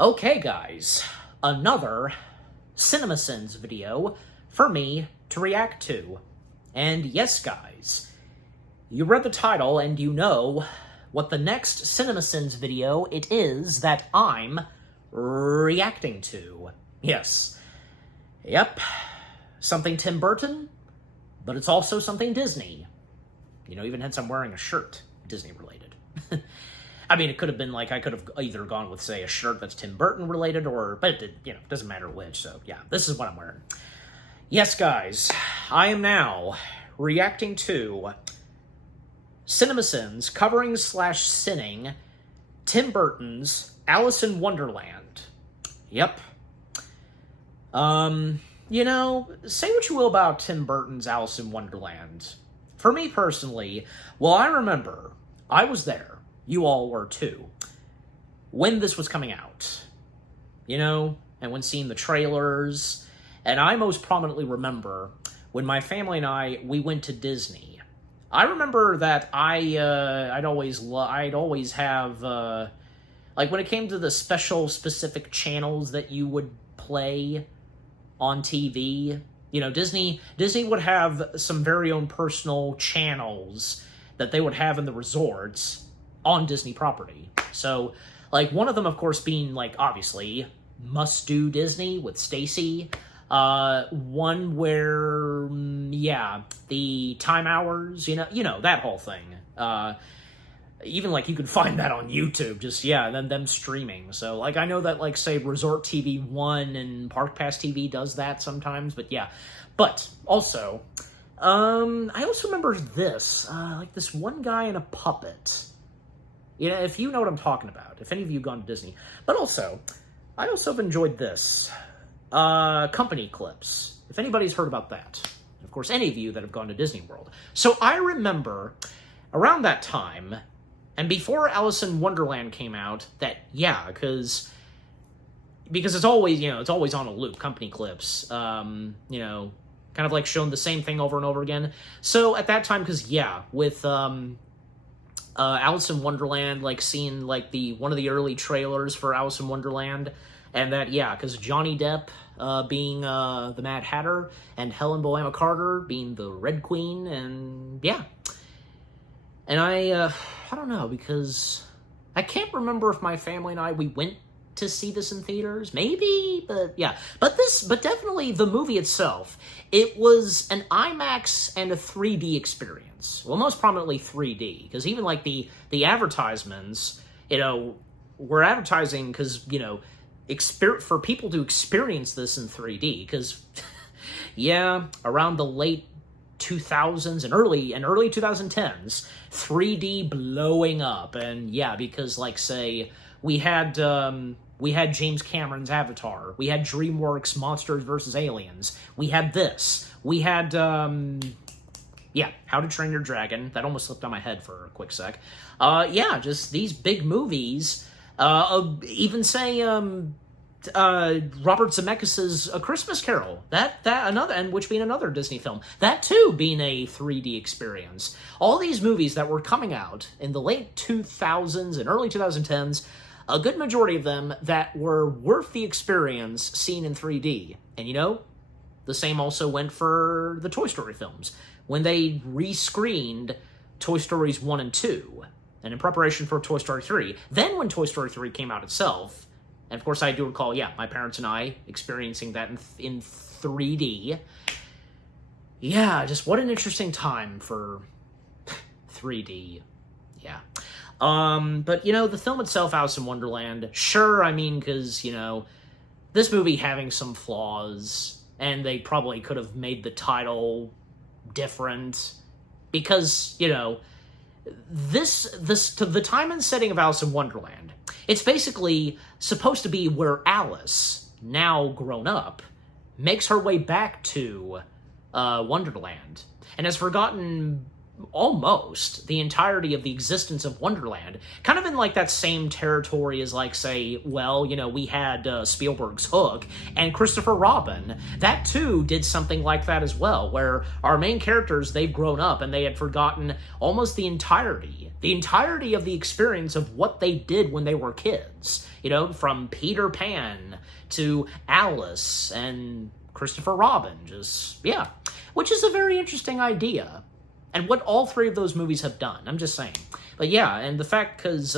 Okay, guys, another CinemaSins video for me to react to. And yes, guys, you read the title and you know what the next CinemaSins video it is that I'm reacting to. Yes. Yep. Something Tim Burton, but it's also something Disney. You know, even hence I'm wearing a shirt, Disney-related. I mean, it could have been like, I could have either gone with, say, a shirt that's Tim Burton related, but it doesn't matter which, so yeah, this is what I'm wearing. Yes, guys, I am now reacting to CinemaSins covering / sinning Tim Burton's Alice in Wonderland. Yep. You know, say what you will about Tim Burton's Alice in Wonderland. For me personally, well, I remember, I was there. You all were too, when this was coming out, you know, and when seeing the trailers, and I most prominently remember when my family and we went to Disney. I remember that I'd always have, like, when it came to the specific channels that you would play on TV, you know, Disney would have some very own personal channels that they would have in the resorts on Disney property. So, like, one of them, of course, being, like, obviously, Must Do Disney with Stacy. One where, yeah, the time hours, you know, that whole thing. Even, like, you could find that on YouTube, just, yeah, them streaming. So, like, I know that, like, say, Resort TV 1 and Park Pass TV does that sometimes, but yeah. But, also, I also remember this, like, this one guy in a puppet. You know, if you know what I'm talking about, if any of you have gone to Disney. But also, I also have enjoyed this. Company clips. If anybody's heard about that. Of course, any of you that have gone to Disney World. So I remember, around that time, and before Alice in Wonderland came out, that, yeah, because it's always, you know, it's always on a loop, company clips. You know, kind of like showing the same thing over and over again. So at that time, because, yeah, with, Alice in Wonderland, like, seeing, like, one of the early trailers for Alice in Wonderland, and that, yeah, because Johnny Depp being the Mad Hatter, and Helen Bonham Carter being the Red Queen, and, yeah. And I don't know, because I can't remember if my family and we went to see this in theaters, maybe, but yeah. But definitely the movie itself, it was an IMAX and a 3D experience. Well, most prominently 3D, because even like the advertisements, you know, were advertising because, you know, for people to experience this in 3D, because yeah, around the late 2000s and early 2010s, 3D blowing up, and yeah, because like say we had James Cameron's Avatar. We had DreamWorks' Monsters vs. Aliens. We had this. We had, yeah, How to Train Your Dragon. That almost slipped on my head for a quick sec. Yeah, just these big movies. Even say, Robert Zemeckis' A Christmas Carol. Which being another Disney film. That, too, being a 3D experience. All these movies that were coming out in the late 2000s and early 2010s, a good majority of them that were worth the experience seen in 3D. And you know, the same also went for the Toy Story films. When they rescreened Toy Stories 1 and 2, and in preparation for Toy Story 3, then when Toy Story 3 came out itself, and of course I do recall, yeah, my parents and I experiencing that in 3D. Yeah, just what an interesting time for 3D. Yeah. But, you know, the film itself, Alice in Wonderland, sure, I mean, because, you know, this movie having some flaws, and they probably could have made the title different, because, you know, the time and setting of Alice in Wonderland, it's basically supposed to be where Alice, now grown up, makes her way back to, Wonderland, and has forgotten almost the entirety of the existence of Wonderland, kind of in like that same territory as like, say, well, you know, we had Spielberg's Hook and Christopher Robin. That too did something like that as well, where our main characters, they've grown up and they had forgotten almost the entirety the entirety of the experience of what they did when they were kids. You know, from Peter Pan to Alice and Christopher Robin, which is a very interesting idea. And what all three of those movies have done, I'm just saying. But yeah, and the fact, because,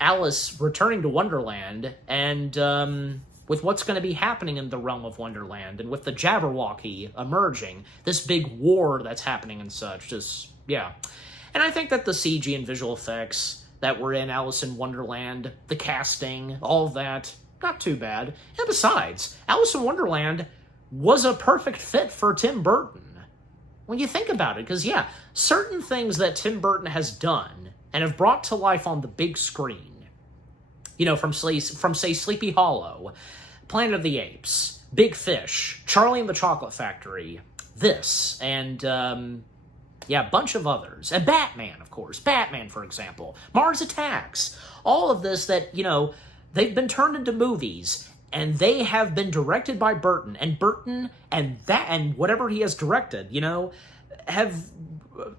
Alice returning to Wonderland, and with what's going to be happening in the realm of Wonderland, and with the Jabberwocky emerging, this big war that's happening and such, And I think that the CG and visual effects that were in Alice in Wonderland, the casting, all of that, not too bad. And besides, Alice in Wonderland was a perfect fit for Tim Burton. When you think about it, because, certain things that Tim Burton has done and have brought to life on the big screen, from say, Sleepy Hollow, Planet of the Apes, Big Fish, Charlie and the Chocolate Factory, this, and, a bunch of others. And Batman, of course. Batman, for example. Mars Attacks. All of this that, they've been turned into movies, and they have been directed by Burton, and Burton and whatever he has directed, have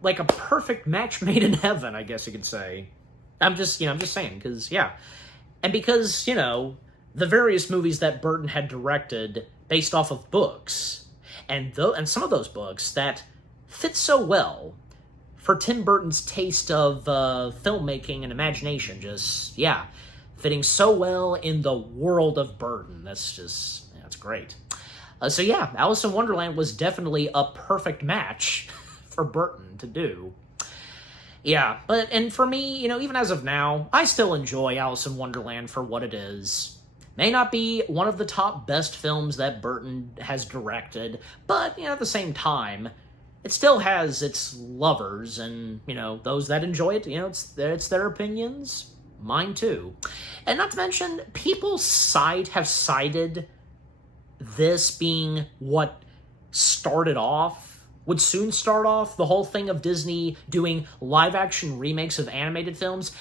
like a perfect match made in heaven, I guess you could say. I'm just saying, because, And because, the various movies that Burton had directed based off of books, and some of those books that fit so well for Tim Burton's taste of filmmaking and imagination, fitting so well in the world of Burton. That's great. Alice in Wonderland was definitely a perfect match for Burton to do. And for me, even as of now, I still enjoy Alice in Wonderland for what it is. May not be one of the top best films that Burton has directed, but, at the same time, it still has its lovers and, those that enjoy it. It's their opinions. Mine too. And not to mention, people have cited this being what would soon start off the whole thing of Disney doing live-action remakes of animated films.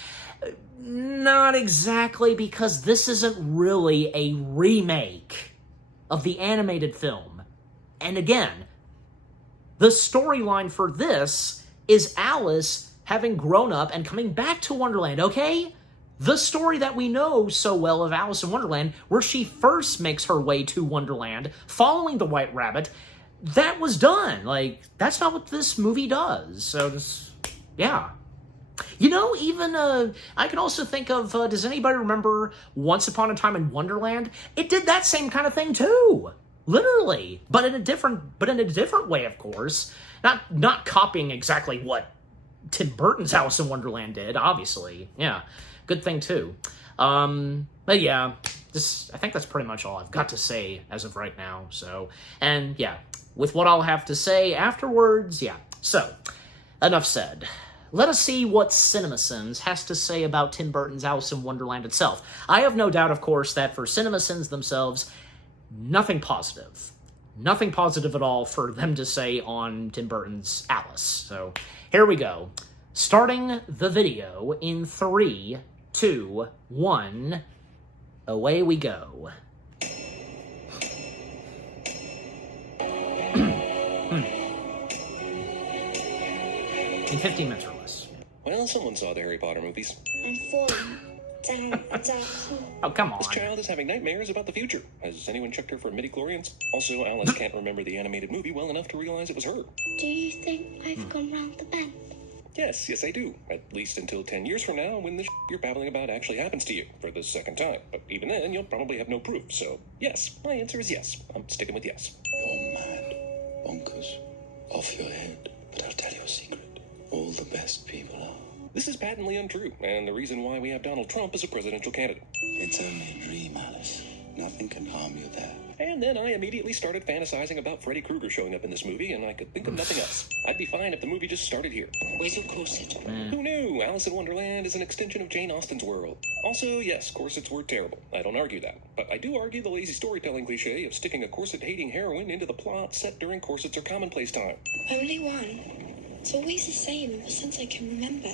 Not exactly, because this isn't really a remake of the animated film. And again, the storyline for this is Alice having grown up and coming back to Wonderland, okay? The story that we know so well of Alice in Wonderland, where she first makes her way to Wonderland, following the White Rabbit, that was done. That's not what this movie does. So, even, I can also think of, does anybody remember Once Upon a Time in Wonderland? It did that same kind of thing, too. Literally. But in a different way, of course. Not copying exactly what Tim Burton's Alice in Wonderland did, obviously. Good thing, too. I think that's pretty much all I've got to say as of right now. So, with what I'll have to say afterwards, So, enough said. Let us see what CinemaSins has to say about Tim Burton's Alice in Wonderland itself. I have no doubt, of course, that for CinemaSins themselves, nothing positive. Nothing positive at all for them to say on Tim Burton's Alice. So, here we go. Starting the video in 3, 2, 1, away we go. In 15 minutes or less. Well, someone saw the Harry Potter movies. I'm falling down a dark hole. Oh, come on. This child is having nightmares about the future. Has anyone checked her for midichlorians? Also, Alice can't remember the animated movie well enough to realize it was her. Do you think I've gone round the bend? Yes, I do. At least until 10 years from now, when the you're babbling about actually happens to you for the second time. But even then, you'll probably have no proof. So, yes, my answer is yes. I'm sticking with yes. You're mad, bonkers, off your head. But I'll tell you a secret. All the best people are. This is patently untrue, and the reason why we have Donald Trump as a presidential candidate. It's only a dream, Alice. Nothing can harm you there. And then I immediately started fantasizing about Freddy Krueger showing up in this movie, and I could think of nothing else. I'd be fine if the movie just started here. Where's your corset? Who knew? Alice in Wonderland is an extension of Jane Austen's world. Also, yes, corsets were terrible. I don't argue that. But I do argue the lazy storytelling cliche of sticking a corset-hating heroine into the plot set during corsets are commonplace time. Only one. It's always the same ever since I can remember.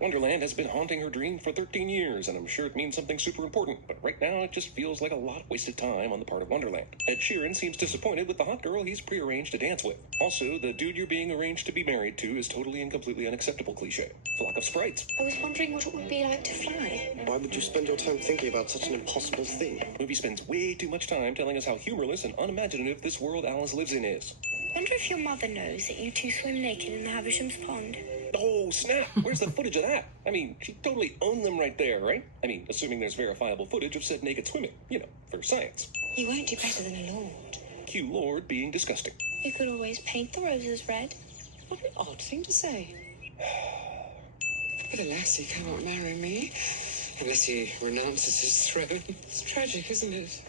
Wonderland has been haunting her dream for 13 years, and I'm sure it means something super important, but right now it just feels like a lot of wasted time on the part of Wonderland. Ed Sheeran seems disappointed with the hot girl he's prearranged to dance with. Also, the dude you're being arranged to be married to is totally and completely unacceptable cliche. Flock of sprites. I was wondering what it would be like to fly. Why would you spend your time thinking about such an impossible thing? The movie spends way too much time telling us how humorless and unimaginative this world Alice lives in is. Wonder if your mother knows that you two swim naked in the Havisham's pond. Oh, snap! Where's the footage of that? I mean, she totally owned them right there, right? I mean, assuming there's verifiable footage of said naked swimming. You know, for science. You won't do better than a lord. Cue Lord being disgusting. You could always paint the roses red. What an odd thing to say. But a lassie cannot marry me unless he renounces his throne. It's tragic, isn't it?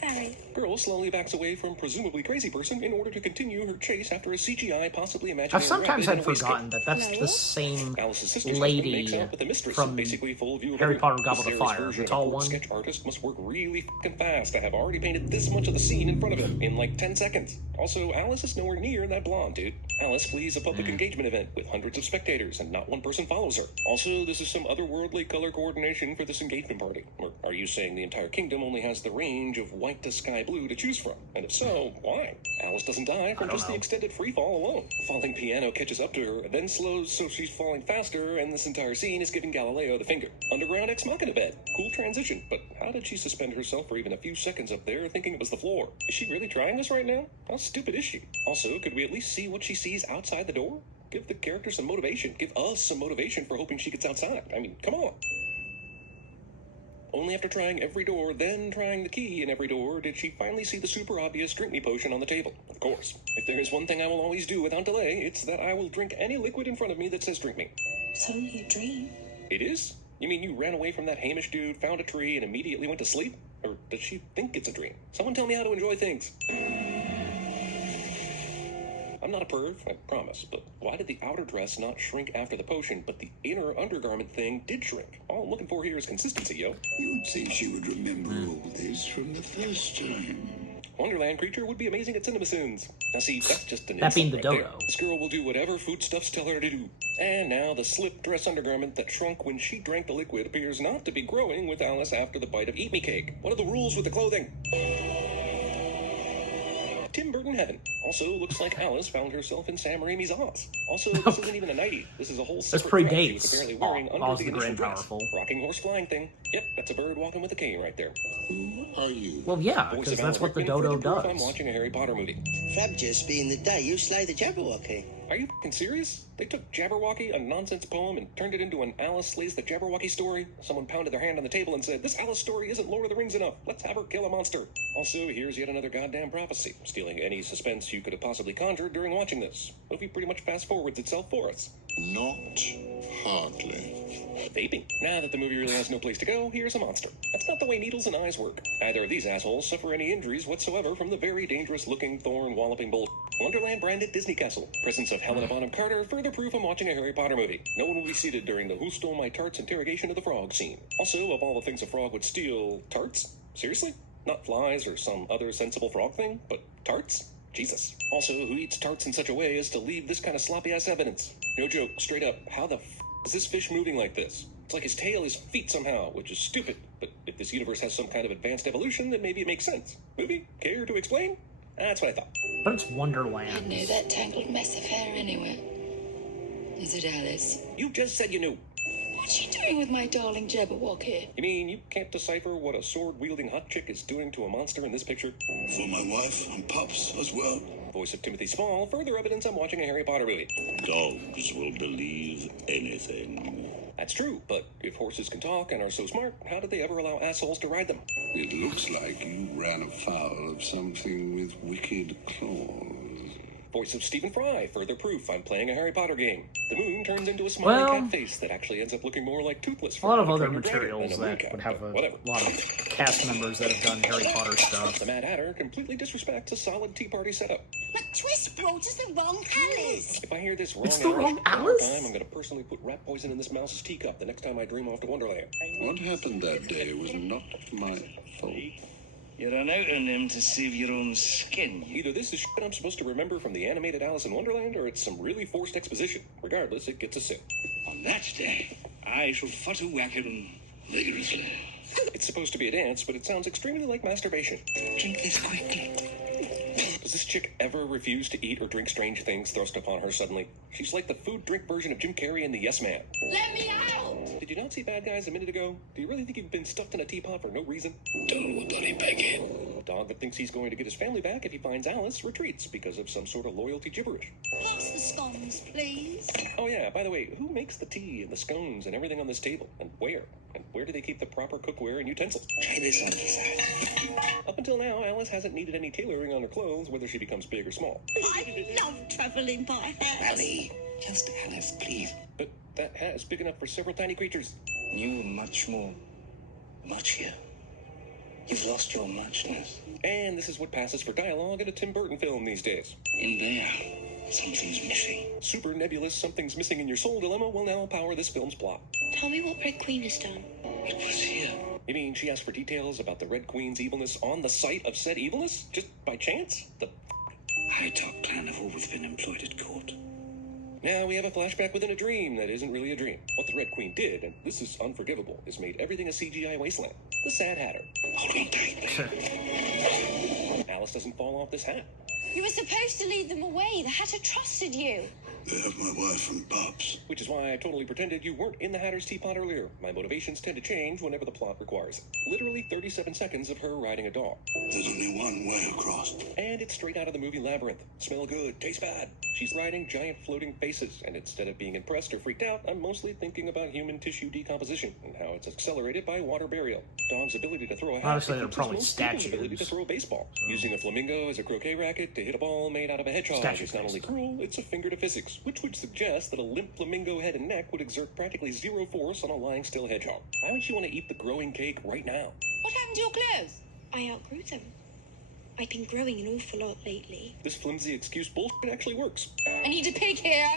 Very. Girl slowly backs away from presumably crazy person in order to continue her chase after a CGI possibly imaginary I've sometimes rabbit had in a waistcoat. forgotten that that's the same Alice's sister's lady husband makes out with the mistress from in basically full view of Harry everything. Potter Goblet of Sarah's Fire, version the of a tall court one. sketch artist must work really fast to have already painted this much of the scene in front of him in like 10 seconds. Also, Alice is nowhere near that blonde, dude. Alice flees a public engagement event with hundreds of spectators and not one person follows her. Also, this is some otherworldly color coordination for this engagement party. Or are you saying the entire kingdom only has the range of white to sky blue to choose from? And if so, why? Alice doesn't die from just the extended free fall alone. Falling piano catches up to her, then slows so she's falling faster, and this entire scene is giving Galileo the finger. Underground ex machina bed. Cool transition, but how did she suspend herself for even a few seconds up there thinking it was the floor? Is she really trying this right now? How stupid is she? Also, could we at least see what she sees outside the door? Give the character some motivation. Give us some motivation for hoping she gets outside. I mean, come on. Only after trying every door, then trying the key in every door, did she finally see the super obvious drink me potion on the table. Of course. If there is one thing I will always do without delay, it's that I will drink any liquid in front of me that says drink me. It's only a dream. It is? You mean you ran away from that Hamish dude, found a tree, and immediately went to sleep? Or does she think it's a dream? Someone tell me how to enjoy things. I'm not a perv, I promise, but why did the outer dress not shrink after the potion, but the inner undergarment thing did shrink? All I'm looking for here is consistency, yo. You'd think she would remember all this from the first time. Wonderland creature would be amazing at CinemaSins. Now see, that's just an That being insult the right dodo. there. This girl will do whatever foodstuffs tell her to do. And now the slip dress undergarment that shrunk when she drank the liquid appears not to be growing with Alice after the bite of Eat Me cake. What are the rules with the clothing? Tim Burton heaven. Also, looks like Alice found herself in Sam Raimi's Oz. Also, this isn't even a nightie. This is a whole separate dress she was predates apparently wearing under Oz the the Great initial and dress. Powerful. Rocking horse flying thing. Yep, that's a bird walking with a cane right there. Who are you? Well, yeah, Voice because of that's Alan what the Rickman, dodo further proof I'm does. watching a Harry Potter movie. Frabjous being the day you slay the Jabberwocky. Are you fucking serious? They took Jabberwocky, a nonsense poem, and turned it into an Alice Slays the Jabberwocky story? Someone pounded their hand on the table and said, "This Alice story isn't Lord of the Rings enough. Let's have her kill a monster." Also, here's yet another goddamn prophecy, stealing any suspense you could have possibly conjured during watching this. Movie pretty much fast-forwards itself for us. Not hardly. Vaping. Now that the movie really has no place to go, here's a monster. That's not the way needles and eyes work. Neither of these assholes suffer any injuries whatsoever from the very dangerous-looking thorn-walloping bull. Wonderland branded Disney Castle. Presence of Helena Bonham Carter, further proof I'm watching a Harry Potter movie. No one will be seated during the Who Stole My Tarts interrogation of the frog scene. Also, of all the things a frog would steal, tarts? Seriously? Not flies or some other sensible frog thing, but tarts? Jesus. Also, who eats tarts in such a way as to leave this kind of sloppy-ass evidence? No joke, straight up, how the is this fish moving like this? It's like his tail is feet somehow, which is stupid. But if this universe has some kind of advanced evolution, then maybe it makes sense. Movie? Care to explain? That's what I thought. But it's I Wonderland. know that tangled mess of hair anyway. Is it Alice? You just said you knew. What's she doing with my darling Jabberwocky? You mean you can't decipher what a sword-wielding hot chick is doing to a monster in this picture? For my wife and pups as well. Voice of Timothy Spall, further evidence I'm watching a Harry Potter movie. Dogs will believe anything. That's true, but if horses can talk and are so smart, how did they ever allow assholes to ride them? It looks like you ran afoul of something with wicked claws. Voice of Stephen Fry, further proof I'm playing a Harry Potter game. The moon turns into a smiling Well, cat face that actually ends up looking more like Toothless. A lot of from other How to Train Your Dragon materials than a moon that cat, would have but a whatever. lot of cast members that have done Harry Potter stuff. The Mad Hatter completely disrespects a solid Tea Party setup. McTwist brought us the wrong Alice. If I hear this wrong It's the wrong one more Alice? time, I'm going to personally put rat poison in this mouse's teacup the next time I dream off to Wonderland. What happened that day was not my fault. You're an out on them to save your own skin. Either this is shit I'm supposed to remember from the animated Alice in Wonderland, or it's some really forced exposition. Regardless, it gets a sip. On that day, I shall futter Wackerham vigorously. It's supposed to be a dance, but it sounds extremely like masturbation. Drink this quickly. Does this chick ever refuse to eat or drink strange things thrust upon her suddenly? She's like the food drink version of Jim Carrey in The Yes Man. Let me out! Did you not see Bad Guys a minute ago? Do you really think you've been stuffed in a teapot for no reason? Don't bloody beg in. A dog that thinks he's going to get his family back if he finds Alice retreats because of some sort of loyalty gibberish. Pass the scones, please. Oh yeah, by the way, who makes the tea and the scones and everything on this table? And where? And where do they keep the proper cookware and utensils? Try this on the side. Up until now, Alice hasn't needed any tailoring on her clothes, whether she becomes big or small. I love travelling by hand. Rally. Just Alice, please. But that hat is big enough for several tiny creatures. You are much more muchier. You've lost your muchness. And this is what passes for dialogue in a Tim Burton film these days. In there, something's missing. Super nebulous something's missing in your soul dilemma will now power this film's plot. Tell me what Red Queen has done. It was here. You mean she asked for details about the Red Queen's evilness on the site of said evilness? Just by chance? The High Top clan have always been employed at court. Now we have a flashback within a dream that isn't really a dream. What the Red Queen did, and this is unforgivable, is made everything a CGI wasteland. The Sad Hatter. Hold on tight. Alice doesn't fall off this hat. You were supposed to lead them away. The Hatter trusted you. They have my word from Bubs. Which is why I totally pretended you weren't in the Hatter's teapot earlier. My motivations tend to change whenever the plot requires it. Literally 37 seconds of her riding a dog. There's only one way across. And it's straight out of the movie Labyrinth. Smell good, taste bad. She's riding giant floating faces, and instead of being impressed or freaked out, I'm mostly thinking about human tissue decomposition and how it's accelerated by water burial. Dog's ability to throw a hat Honestly, they're eclipses probably most people's ability to statues. throw a baseball. Using a flamingo as a croquet racket to hit a ball made out of a hedgehog Statue is not only faces. cruel, it's a finger to physics, which would suggest that a limp flamingo head and neck would exert practically zero force on a lying still hedgehog. Why would she want to eat the growing cake right now? What happened to your clothes? I outgrew them. I've been growing an awful lot lately. This flimsy excuse bullshit actually works. I need a pig here.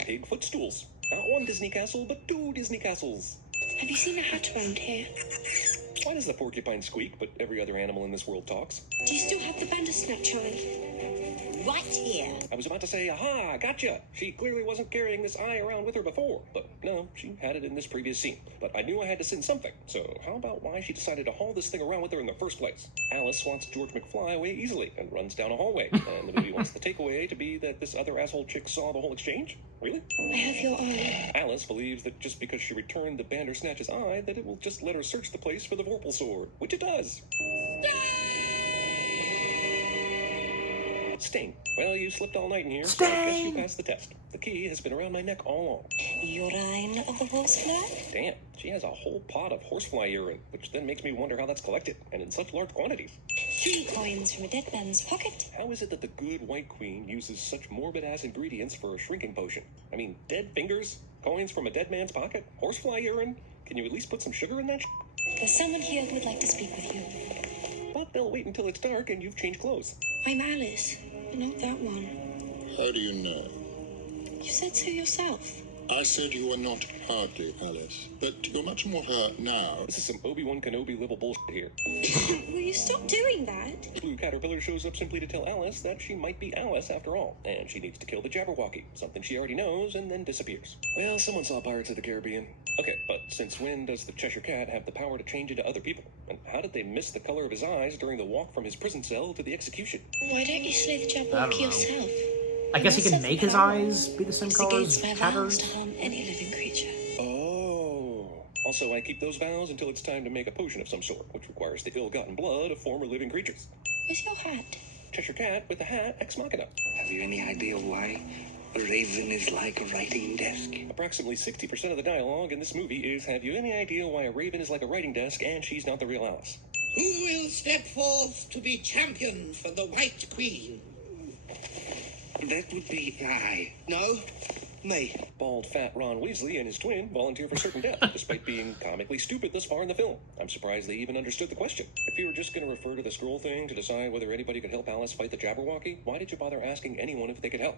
Pig footstools. Not one Disney castle, but 2 Disney castles. Have you seen a hat around here? Why does the porcupine squeak, but every other animal in this world talks? Do you still have the bandersnatch eye? Right here. I was about to say, aha, gotcha! She clearly wasn't carrying this eye around with her before. But no, she had it in this previous scene. But I knew I had to send something. So how about why she decided to haul this thing around with her in the first place? Alice wants George McFly away easily and runs down a hallway. And the movie wants the takeaway to be that this other asshole chick saw the whole exchange? Really? I have your eye. Alice believes that just because she returned the Bandersnatch's eye, that it will just let her search the place for the Vorpal sword, which it does. Sting. Well, you slept all night in here, so I guess you passed the test. The key has been around my neck all along. Urine of the horsefly? Damn, she has a whole pot of horsefly urine, which then makes me wonder how that's collected, and in such large quantities. 3 coins from a dead man's pocket. How is it that the good White Queen uses such morbid-ass ingredients for a shrinking potion? I mean, dead fingers? Coins from a dead man's pocket? Horsefly urine? Can you at least put some sugar in that sh**? There's someone here who would like to speak with you. But they'll wait until it's dark and you've changed clothes. I'm Alice, but not that one. How do you know? You said so yourself. I said you were not hardly Alice, but you're much more her now. This is some Obi-Wan Kenobi level bullshit here. Will you stop doing that? Blue Caterpillar shows up simply to tell Alice that she might be Alice after all, and she needs to kill the Jabberwocky, something she already knows, and then disappears. Well, someone saw Pirates of the Caribbean. Okay, but since when does the Cheshire Cat have the power to change into other people? And how did they miss the color of his eyes during the walk from his prison cell to the execution? Why don't you slay the I don't Jabberwocky know. yourself? I guess he Must can have make his power. eyes be the same It's color as against my vows Hatter's. to harm any living creature. Oh. Also, I keep those vows until it's time to make a potion of some sort, which requires the ill-gotten blood of former living creatures. Where's your hat? Cheshire Cat with the hat ex machina. Have you any idea why a raven is like a writing desk? Approximately 60% of the dialogue in this movie is, have you any idea why a raven is like a writing desk and she's not the real Alice? Who will step forth to be champion for the White Queen? That would be I. No, me. Bald, fat Ron Weasley and his twin volunteer for certain death, despite being comically stupid thus far in the film. I'm surprised they even understood the question. If you were just going to refer to the scroll thing to decide whether anybody could help Alice fight the Jabberwocky, why did you bother asking anyone if they could help?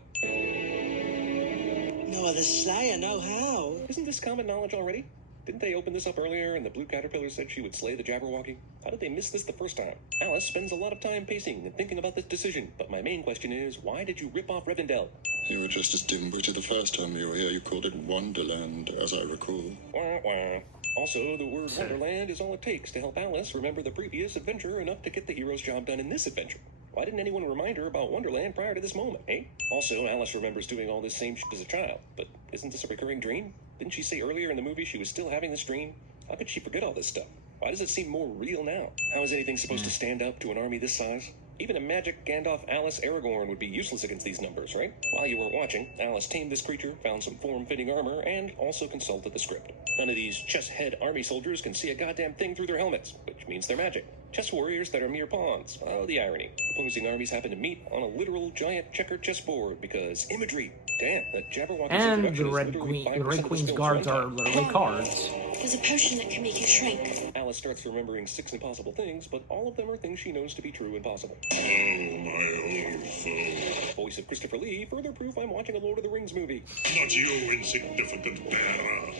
No other slayer, no how. Isn't this common knowledge already? Didn't they open this up earlier and the blue caterpillar said she would slay the Jabberwocky? How did they miss this the first time? Alice spends a lot of time pacing and thinking about this decision, but my main question is, why did you rip off Rivendell? You were just as dim-witted the first time you were here. You called it Wonderland, as I recall. Wah, wah. Also, the word Wonderland is all it takes to help Alice remember the previous adventure enough to get the hero's job done in this adventure. Why didn't anyone remind her about Wonderland prior to this moment, eh? Also, Alice remembers doing all this same shit as a child, but isn't this a recurring dream? Didn't she say earlier in the movie she was still having this dream? How could she forget all this stuff? Why does it seem more real now? How is anything supposed to stand up to an army this size? Even a magic Gandalf Alice Aragorn would be useless against these numbers, right? While you weren't watching, Alice tamed this creature, found some form-fitting armor, and also consulted the script. None of these chess-head army soldiers can see a goddamn thing through their helmets, which means they're magic. Chess warriors that are mere pawns. Oh, the irony. Opposing armies happen to meet on a literal giant checkered chessboard because imagery. Damn, the Jabberwocky's And introduction the is Red literally Queen, the 5% Red of the Queen's skill's guards are runtime. literally cards. There's a potion that can make you shrink. Alice starts remembering 6 impossible things, but all of them are things she knows to be true and possible. Oh, my old foe. Voice of Christopher Lee, further proof I'm watching a Lord of the Rings movie. Not you, insignificant bearer.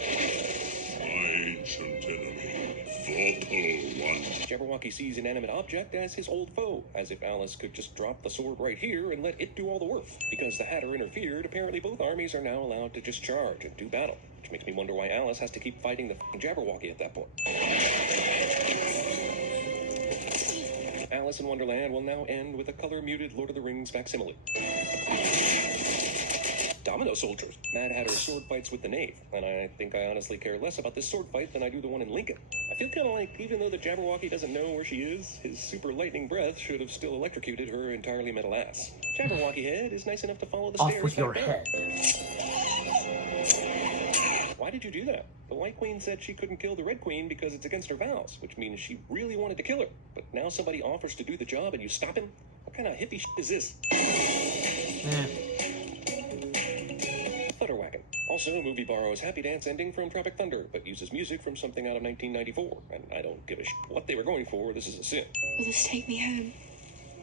My ancient enemy, Vorpal One. Jabberwocky sees inanimate object as his old foe, as if Alice could just drop the sword right here and let it do all the work. Because the Hatter interfered, apparently both armies are now allowed to just charge and do battle, which makes me wonder why Alice has to keep fighting the f***ing Jabberwocky at that point. Alice in Wonderland will now end with a color-muted Lord of the Rings facsimile. Domino soldiers. Mad Hatter's sword fights with the knave, and I think I honestly care less about this sword fight than I do the one in Lincoln. I feel kind of like, even though the Jabberwocky doesn't know where she is, his super lightning breath should have still electrocuted her entirely metal ass. Jabberwocky head is nice enough to follow the stairs. Off with your back head. down. Why did you do that? The White Queen said she couldn't kill the Red Queen because it's against her vows, which means she really wanted to kill her. But now somebody offers to do the job and you stop him? What kind of hippie shit is this? Thunderwhacking. Also, movie borrows Happy Dance ending from Tropic Thunder, but uses music from something out of 1994. And I don't give a shit what they were going for, this is a sin. Will this take me home?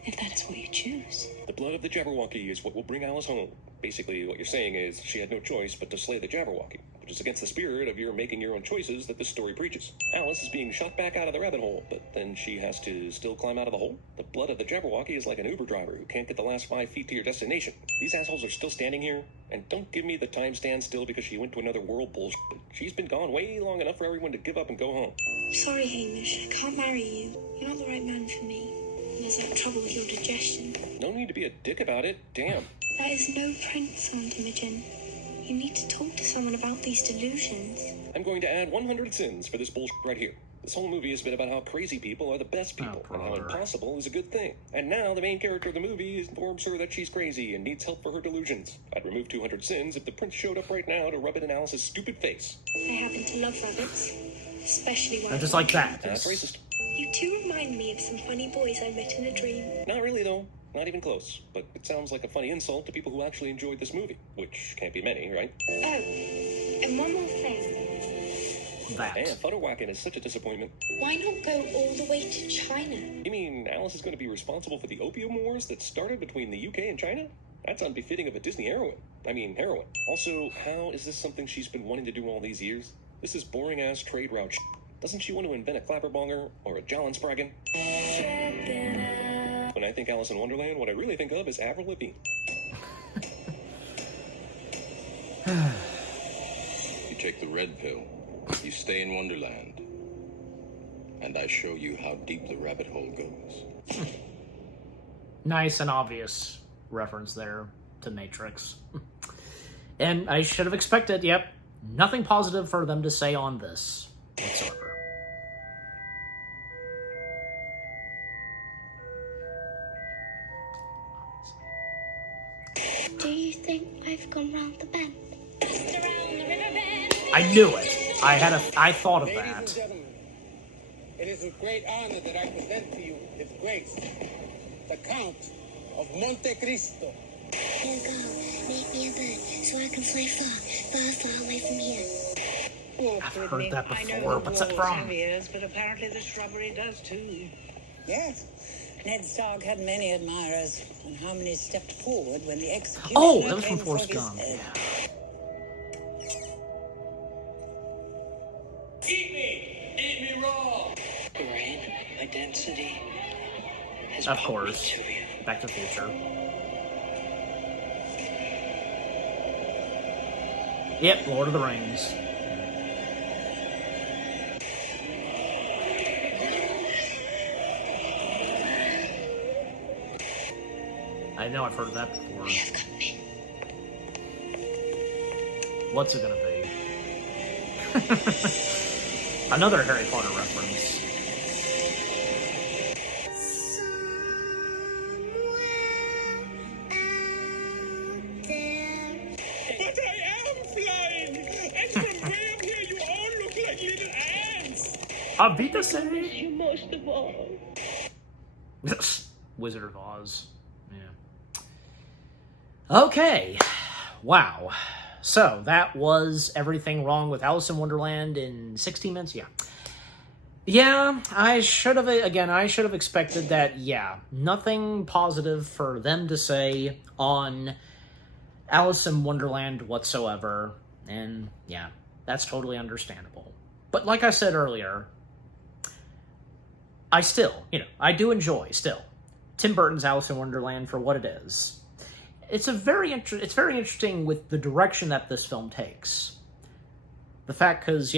If that is what you choose. The blood of the Jabberwocky is what will bring Alice home. Basically, what you're saying is she had no choice but to slay the Jabberwocky, which is against the spirit of your making your own choices that this story preaches. Alice is being shot back out of the rabbit hole, but then she has to still climb out of the hole? The blood of the Jabberwocky is like an Uber driver who can't get the last 5 feet to your destination. These assholes are still standing here, and don't give me the time stand still because she went to another world bullshit. She's been gone way long enough for everyone to give up and go home. Sorry, Hamish. I can't marry you. You're not the right man for me. There's that trouble with your digestion. No need to be a dick about it, damn. That is no prince, Aunt Imogen. You need to talk to someone about these delusions. I'm going to add 100 sins for this bullshit right here. This whole movie has been about how crazy people are the best people, and how impossible is a good thing. And now the main character of the movie informs her that she's crazy and needs help for her delusions. I'd remove 200 sins if the prince showed up right now to rub it in Alice's stupid face. I happen to love rabbits, especially one. And just like that. That's racist. You two remind me of some funny boys I met in a dream. Not really, though. Not even close. But it sounds like a funny insult to people who actually enjoyed this movie, which can't be many, right? Oh, and one more thing. That. Man, Thunderwhacking is such a disappointment. Why not go all the way to China? You mean Alice is going to be responsible for the opium wars that started between the UK and China? That's unbefitting of a Disney heroine. Also, how is this something she's been wanting to do all these years? This is boring-ass trade route shit. Doesn't she want to invent a clapperbonger or a Jallenspragen? When I think Alice in Wonderland, what I really think of is Avril Lavigne. You take the red pill, you stay in Wonderland, and I show you how deep the rabbit hole goes. Nice and obvious reference there to Matrix. And I should have expected, yep, nothing positive for them to say on this whatsoever. Do you think I've gone round the bend? Just around the river bend. I knew it. I thought of Ladies and that. gentlemen, it is with great honor that I present to you His Grace, the Count of Monte Cristo. Oh God, make me a bird so I can fly far, far, far away from here. I've heard that before. What's that from? Is, but apparently the shrubbery does too. Yes. Ned's dog had many admirers, and how many stepped forward when the executioner Oh, that was came from for Forrest his Gump. head. Eat me! Eat me raw! Brain, my density has Of pumped course. to you. Back to the Future. Yep, Lord of the Rings. I know I've heard that before. We have company. What's it gonna be? Another Harry Potter reference. But I am flying! And from where I'm here, you all look like little ants! Avita say. You most of all. Wizard of Oz. Yeah. Okay. Wow. So, that was everything wrong with Alice in Wonderland in 60 minutes? Yeah. Yeah, I should have expected that, yeah. Nothing positive for them to say on Alice in Wonderland whatsoever. And, yeah, that's totally understandable. But like I said earlier, I still, I do enjoy, still, Tim Burton's Alice in Wonderland for what it is. It's very interesting with the direction that this film takes. The fact, because,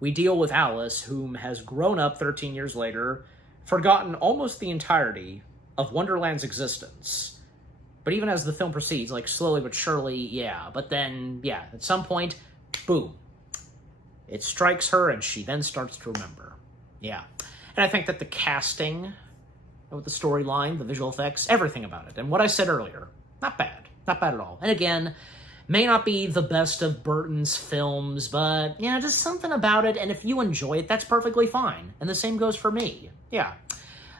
we deal with Alice, whom has grown up 13 years later, forgotten almost the entirety of Wonderland's existence. But even as the film proceeds, like, slowly but surely, yeah. But then, yeah, at some point, boom. It strikes her, and she then starts to remember. Yeah. And I think that the casting, with the storyline, the visual effects, everything about it, and what I said earlier, not bad. Not bad at all. And again, may not be the best of Burton's films, but, just something about it, and if you enjoy it, that's perfectly fine. And the same goes for me. Yeah.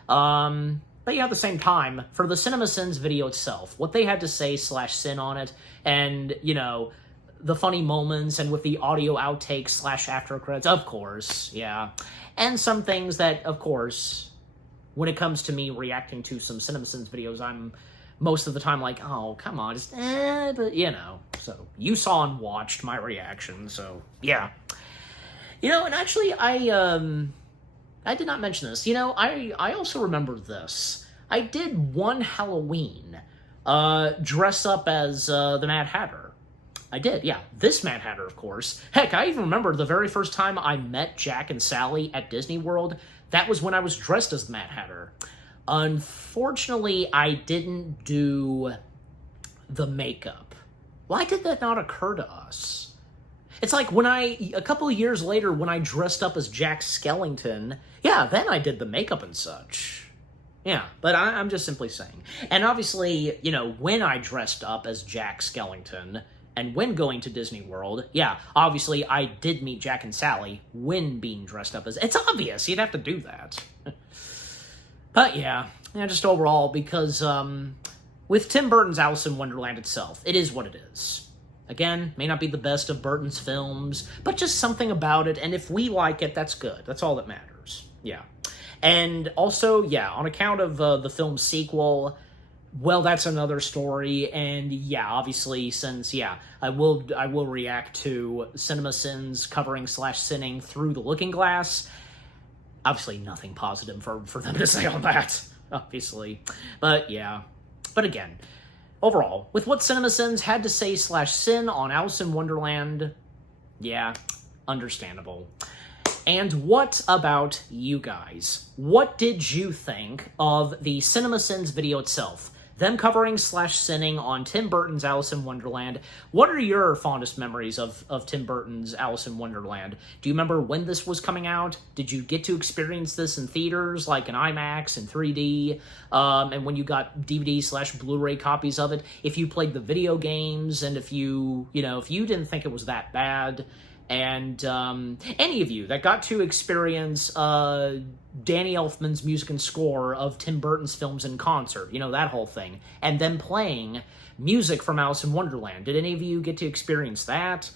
But yeah, at the same time, for the CinemaSins video itself, what they had to say /sin on it, and, the funny moments, and with the audio outtakes / after credits, of course, yeah. And some things that, of course, when it comes to me reacting to some CinemaSins videos, I'm most of the time like, oh, come on, just, but, so you saw and watched my reaction, so, yeah. And actually, I did not mention this, I also remember this. I did one Halloween, dress up as, the Mad Hatter. I did, yeah. This Mad Hatter, of course. Heck, I even remember the very first time I met Jack and Sally at Disney World. That was when I was dressed as the Mad Hatter. Unfortunately, I didn't do the makeup. Why did that not occur to us? It's like when a couple of years later, when I dressed up as Jack Skellington, yeah, then I did the makeup and such. Yeah, but I'm just simply saying. And obviously, when I dressed up as Jack Skellington, and when going to Disney World, yeah, obviously I did meet Jack and Sally when being dressed up as... It's obvious, you'd have to do that. But yeah, just overall, because with Tim Burton's Alice in Wonderland itself, it is what it is. Again, may not be the best of Burton's films, but just something about it, and if we like it, that's good. That's all that matters. Yeah. And also, yeah, on account of the film's sequel, well, that's another story, and yeah, obviously, since, yeah, I will react to CinemaSins covering /sinning Through the Looking Glass. Obviously, nothing positive for them to say on that, obviously. But yeah. But again, overall, with what CinemaSins had to say /sin on Alice in Wonderland, yeah, understandable. And what about you guys? What did you think of the CinemaSins video itself? Them covering /sinning on Tim Burton's Alice in Wonderland. What are your fondest memories of Tim Burton's Alice in Wonderland? Do you remember when this was coming out? Did you get to experience this in theaters, like in IMAX and 3D? And when you got DVD /Blu-ray copies of it? If you played the video games, and if you didn't think it was that bad, and any of you that got to experience Danny Elfman's music and score of Tim Burton's films in concert, that whole thing, and then playing music from Alice in Wonderland. Did any of you get to experience that?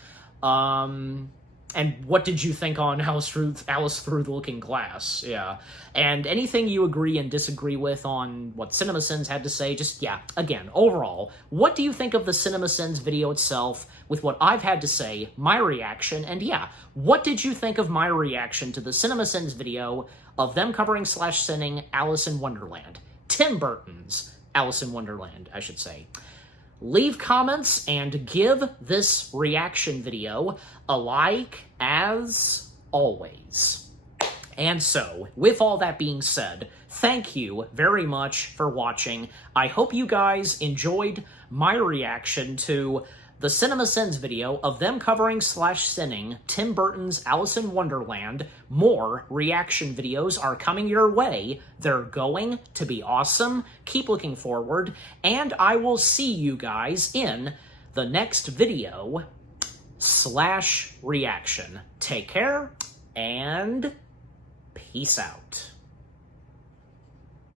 And what did you think on Alice Through the Looking Glass? Yeah. And anything you agree and disagree with on what CinemaSins had to say, just, yeah, again, overall, what do you think of the CinemaSins video itself with what I've had to say, my reaction, and yeah, what did you think of my reaction to the CinemaSins video of them covering / sinning Alice in Wonderland? Tim Burton's Alice in Wonderland, I should say. Leave comments and give this reaction video a like, as always. And so, with all that being said, thank you very much for watching. I hope you guys enjoyed my reaction to the CinemaSins video of them covering / sinning Tim Burton's Alice in Wonderland. More reaction videos are coming your way. They're going to be awesome. Keep looking forward, and I will see you guys in the next video / reaction. Take care, and peace out.